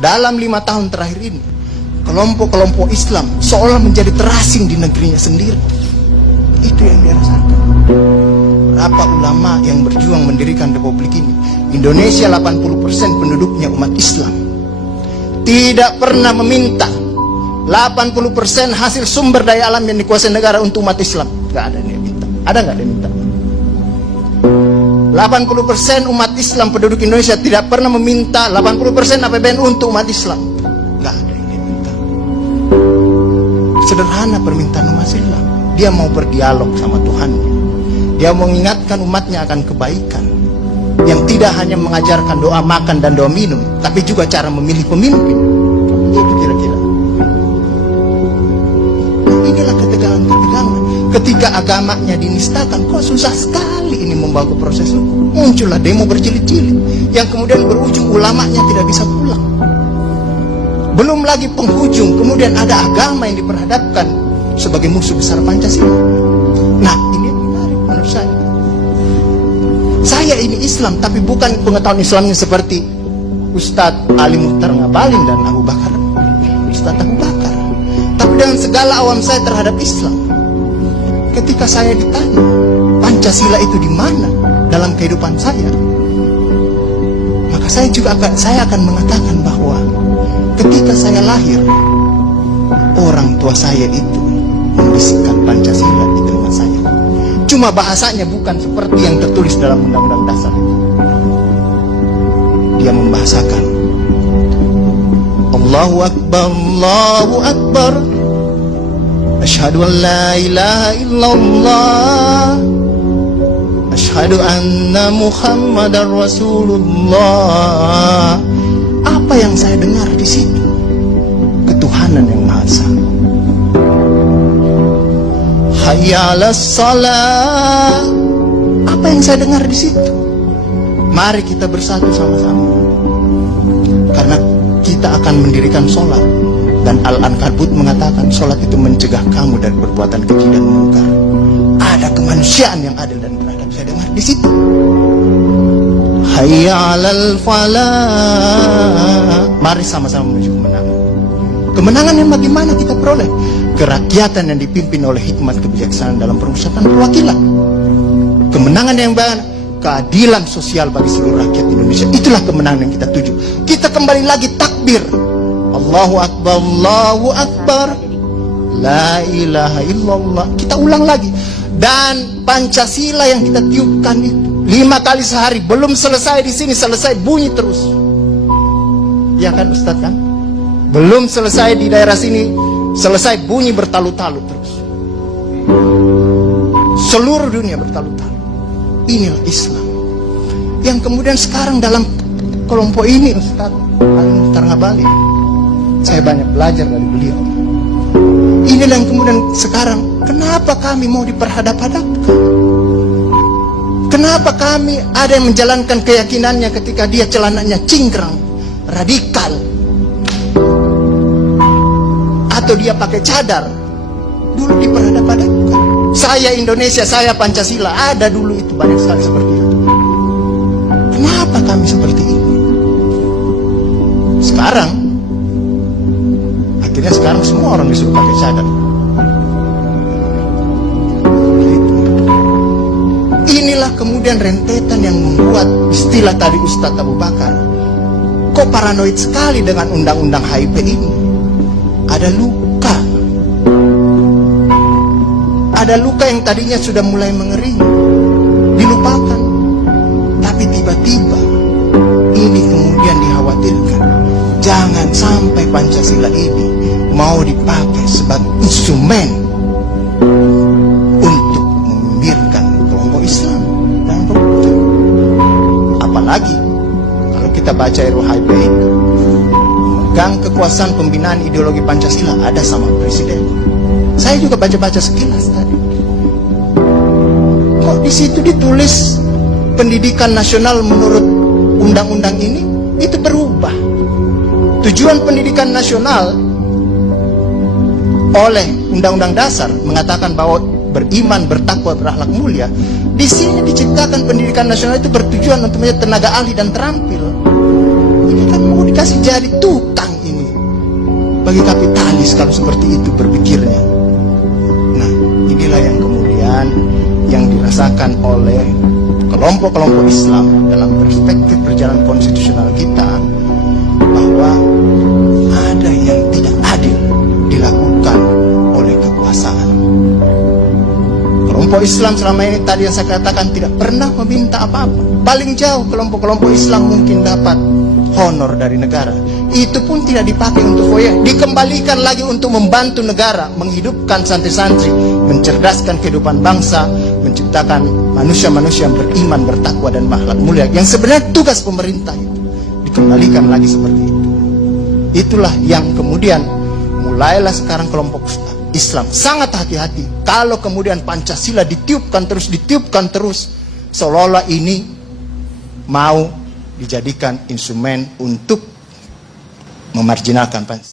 dalam 5 tahun terakhir ini, kelompok-kelompok Islam seolah menjadi terasing di negerinya sendiri. Itu yang dia rasakan. Berapa ulama yang berjuang mendirikan republik ini? Indonesia 80% penduduknya umat Islam. Tidak pernah meminta 80% hasil sumber daya alam yang dikuasai negara untuk umat Islam. Gak ada yang minta. Ada gak yang minta? 80% umat Islam penduduk Indonesia tidak pernah meminta 80% APBN untuk umat Islam. Gak ada yang dia minta. Sederhana permintaan umat Islam. Dia mau berdialog sama Tuhannya. Dia mau mengingatkan umatnya akan kebaikan, yang tidak hanya mengajarkan doa makan dan doa minum, tapi juga cara memilih pemimpin. Itu kira-kira. Inilah ketegangan-ketegangan. Ketika agamanya dinistakan, kok susah sekali ini membawa ke proses hukum. Muncullah demo berjilid-jilid, yang kemudian berujung ulamanya tidak bisa pulang. Belum lagi penghujung, kemudian ada agama yang diperhadapkan sebagai musuh besar Pancasila. Nah, ini yang menarik menurut saya. Saya ini Islam, tapi bukan pengetahuan Islamnya seperti Ustadz Ali Muhtar Ngabalin dan Abu Bakar, Ustadz Abu Bakar. Tapi dengan segala awam saya terhadap Islam, ketika saya ditanya Pancasila itu di mana dalam kehidupan saya, maka saya akan mengatakan bahwa ketika saya lahir, orang tua saya itu membisikkan Pancasila di telinga saya. Cuma bahasanya bukan seperti yang tertulis dalam Undang-Undang Dasar. Dia membahasakan Allahu Akbar, Allahu Akbar, Asyhadu an la ilaha illallah, Asyhadu anna Muhammadar Rasulullah. Apa yang saya dengar di situ? Ketuhanan yang Maha Esa. Hayya 'alas shalah. Apa yang saya dengar di situ? Mari kita bersatu sama-sama, karena kita akan mendirikan sholat. Dan Al-Ankabut mengatakan sholat itu mencegah kamu dari perbuatan keji dan mungkar. Ada kemanusiaan yang adil dan beradab. Saya dengar di situ. Hayya 'alal falah. Mari sama-sama menuju kemenangan. Kemenangan yang bagaimana kita peroleh? Kerakyatan yang dipimpin oleh hikmat kebijaksanaan dalam permusyawaratan perwakilan. Kemenangan yang bagaimana? Keadilan sosial bagi seluruh rakyat Indonesia. Itulah kemenangan yang kita tuju. Kita kembali lagi takbir, Allahu Akbar, Allahu Akbar, la ilaha illallah. Kita ulang lagi. Dan Pancasila yang kita tiupkan itu 5 kali sehari, belum selesai di sini, selesai bunyi terus. Ya kan Ustaz kan? Belum selesai di daerah sini, selesai bunyi bertalu-talu terus. Seluruh dunia bertalu-talu. Inilah Islam. Yang kemudian sekarang dalam kelompok ini Ustaz Ali Muhtar Ngabalin, saya banyak belajar dari beliau. Inilah yang kemudian sekarang, kenapa kami mau diperhadap-hadapkan? Kenapa kami ada yang menjalankan keyakinannya ketika dia celananya cingkrang, radikal, atau dia pakai cadar, dulu diperhadap-hadapkan. Saya Indonesia, saya Pancasila, ada dulu itu banyak sekali seperti itu. Kenapa kami seperti ini? Sekarang, akhirnya sekarang semua orang disuruh pakai cadar. Inilah kemudian rentetan yang membuat istilah tadi Ustadz Abu Bakar, kok paranoid sekali dengan undang-undang HIP ini. Ada luka. Ada luka yang tadinya sudah mulai mengering, dilupakan. Tapi tiba-tiba ini kemudian dikhawatirkan, jangan sampai Pancasila ini mau dipakai sebagai instrumen untuk membibirkan kelompok Islam dan kelompok. Apalagi kalau kita baca RUU itu, memegang kekuasaan pembinaan ideologi Pancasila ada sama presiden. Saya juga baca-baca sekilas tadi. Kok di situ ditulis pendidikan nasional menurut undang-undang ini itu berubah. Tujuan pendidikan nasional oleh Undang-Undang Dasar mengatakan bahwa beriman, bertakwa, berakhlak mulia. Di sini diciptakan pendidikan nasional itu bertujuan untuk menjadi tenaga ahli dan terampil. Ini kan mau dikasih jadi tukang ini bagi kapitalis kalau seperti itu berpikirnya. Nah, inilah yang kemudian yang dirasakan oleh kelompok-kelompok Islam dalam perspektif perjalanan konstitusional kita, bahwa ada yang tidak adil dilakukan oleh kekuasaan. Kelompok Islam selama ini tadi yang saya katakan tidak pernah meminta apa-apa. Paling jauh kelompok-kelompok Islam mungkin dapat honor dari negara, itu pun tidak dipakai untuk proyek, dikembalikan lagi untuk membantu negara menghidupkan santri-santri, mencerdaskan kehidupan bangsa, menciptakan manusia-manusia yang beriman, bertakwa dan akhlak mulia, yang sebenarnya tugas pemerintah itu dikembalikan lagi seperti itu. Itulah yang kemudian mulailah sekarang kelompok Islam sangat hati-hati kalau kemudian Pancasila ditiupkan terus, seolah-olah ini mau dijadikan instrumen untuk memarjinalkan Pancasila.